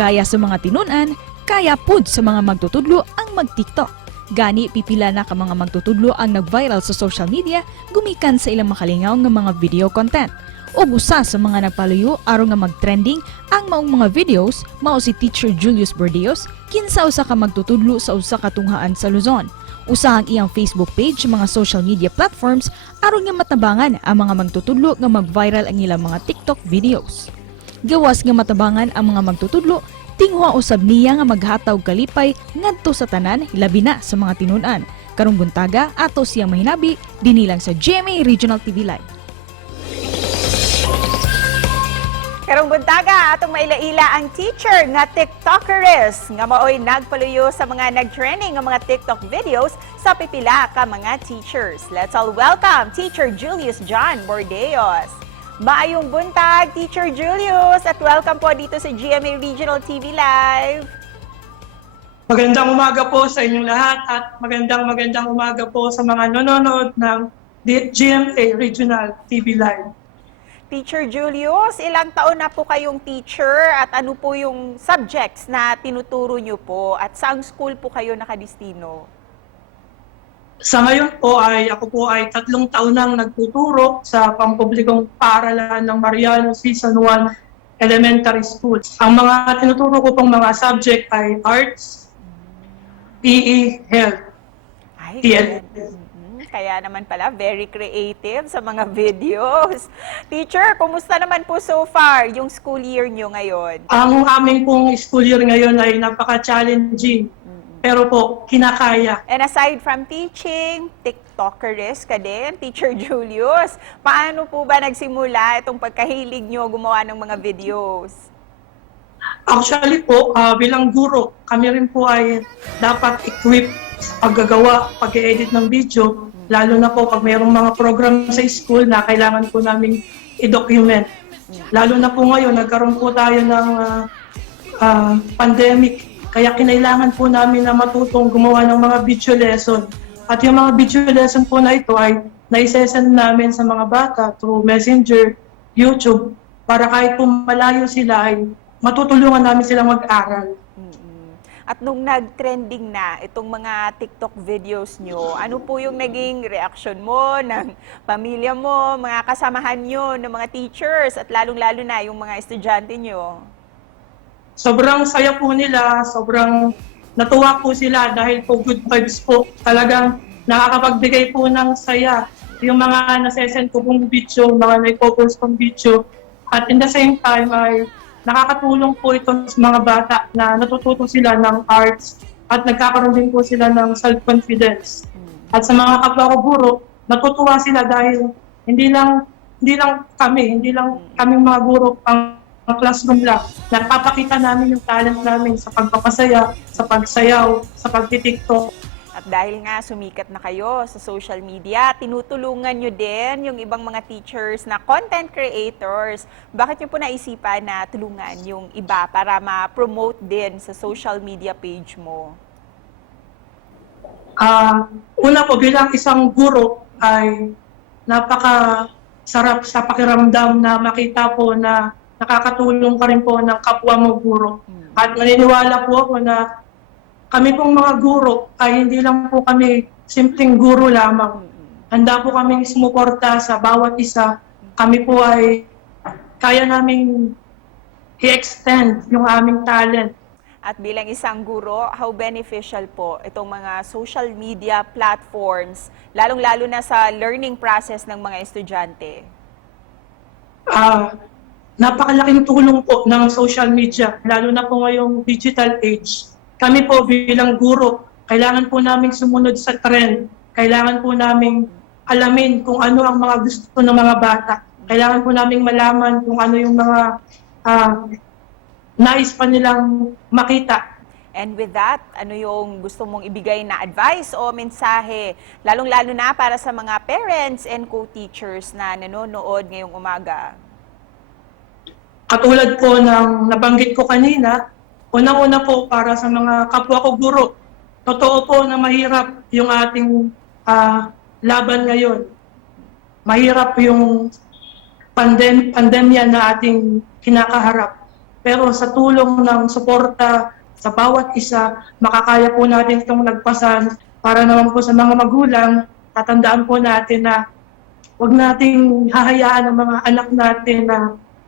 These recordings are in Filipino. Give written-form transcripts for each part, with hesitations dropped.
kaya sa mga tinunan, kaya pud sa mga magtutudlo ang mag-TikTok. Gani pipila na ka mga magtutudlo ang nag-viral sa social media gumikan sa ilang makalingaw nga mga video content. O usa sa mga nagpaluyo aron nga mag-trending ang maong mga videos mao si Teacher Julius Bordeos kinsa usa ka magtutudlo sa usa ka tunghaan sa Luzon. Usa ang iyang Facebook page mga social media platforms aron nga matabangan ang mga magtutudlo nga mag-viral ang ilang mga TikTok videos. Gawas nga matabangan ang mga magtutudlo, tinguha usab niya nga maghataw kalipay ngadto sa tanan labi na sa mga tinunan. Karong buntaga ato siyang mahinabi dinhi lang sa GMA Regional TV Live. Karong buntaga atong mailaila ang teacher nga TikTokeres nga maoy nagpaluyo sa mga nag-trending nga mga TikTok videos sa pipila ka mga teachers. Let's all welcome Teacher Julius John Bordeos. Maayong buntag, Teacher Julius, at welcome po dito sa GMA Regional TV Live. Magandang umaga po sa inyong lahat at magandang umaga po sa mga nanonood ng GMA Regional TV Live. Teacher Julius, ilang taon na po kayong teacher at ano po yung subjects na tinuturo nyo po at saang school po kayo nakadistino? Sa ngayon po ako po ay 3 taon nang nagtuturo sa pampublikong paaralan ng Mariano Season 1 Elementary School. Ang mga tinuturo ko pong mga subject ay Arts, PE, Health, TLS. Kaya naman pala, very creative sa mga videos. Teacher, kumusta naman po so far yung school year nyo ngayon? Ang aming pong school year ngayon ay napaka-challenging. Pero po, kinakaya. And aside from teaching, TikTokeres ka din, Teacher Julius. Paano po ba nagsimula itong pagkahilig nyo gumawa ng mga videos? Actually po, bilang guro, kami rin po ay dapat equip sa paggagawa, pag-edit ng video, lalo na po pag mayroong mga program sa school na kailangan po namin i-document. Lalo na po ngayon, nagkaroon po tayo ng pandemic. Kaya kinailangan po namin na matutong gumawa ng mga video lesson. At yung mga video lesson po na ito ay naisesend namin sa mga bata through Messenger, YouTube, para kahit po malayo sila ay matutulungan namin silang mag-aral. At nung nag-trending na itong mga TikTok videos nyo, ano po yung naging reaction mo, ng pamilya mo, mga kasamahan nyo, ng mga teachers, at lalong-lalo na yung mga estudyante nyo? Sobrang saya po nila, sobrang natuwa po sila dahil po good vibes po. Talagang nakakapagbigay po ng saya yung mga nasesend ko pong video, mga nai-post kong video. At in the same time ay nakakatulong po ito sa mga bata na natututo sila ng arts at nagkakaroon din po sila ng self-confidence. At sa mga kapwa ko guro, natutuwa sila dahil hindi lang kami mga guro ang classroom lang. Napapakita namin yung talent namin sa pagpapasaya, sa pagsayaw, sa pagtitiktok. At dahil nga sumikat na kayo sa social media, tinutulungan nyo din yung ibang mga teachers na content creators. Bakit nyo po naisipan na tulungan yung iba para ma-promote din sa social media page mo? Una po, bilang isang guro ay napakasarap sa pakiramdam na makita po na nakakatulong ka rin po ng kapwa mo guro. At naniniwala po ako na kami pong mga guro ay hindi lang po kami simpleng guro lamang. Handa po kami sumuporta sa bawat isa. Kami po ay kaya naming i-extend yung aming talent. At bilang isang guro, how beneficial po itong mga social media platforms, lalong-lalo na sa learning process ng mga estudyante? Napakalaking tulong po ng social media, lalo na po ngayong digital age. Kami po bilang guro, kailangan po namin sumunod sa trend. Kailangan po namin alamin kung ano ang mga gusto ng mga bata. Kailangan po namin malaman kung ano yung mga nais pa nilang makita. And with that, ano yung gusto mong ibigay na advice o mensahe, lalong-lalo na para sa mga parents and co-teachers na nanonood ngayong umaga? Katulad po ng nabanggit ko kanina, unang-una po para sa mga kapwa ko guro, totoo po na mahirap yung ating laban ngayon. Mahirap yung pandemya na ating kinakaharap. Pero sa tulong ng suporta sa bawat isa, makakaya po natin itong lagpasan para naman po sa mga magulang, tatandaan po natin na huwag nating hahayaan ang mga anak natin na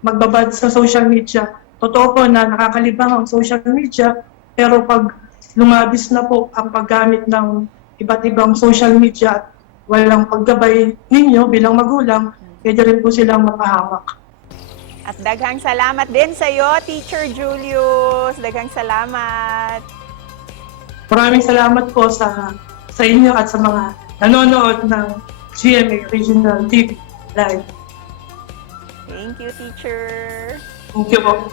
magbabad sa social media. Totoo po na nakakalibang ang social media, pero pag lumabis na po ang paggamit ng iba't ibang social media at walang paggabay ninyo bilang magulang, pwede rin po silang mapahamak. At daghang salamat din sa iyo, Teacher Julius. Daghang salamat. Maraming salamat po sa inyo at sa mga nanonood ng GMA Regional TV Live. Thank you, Teacher. Thank you po.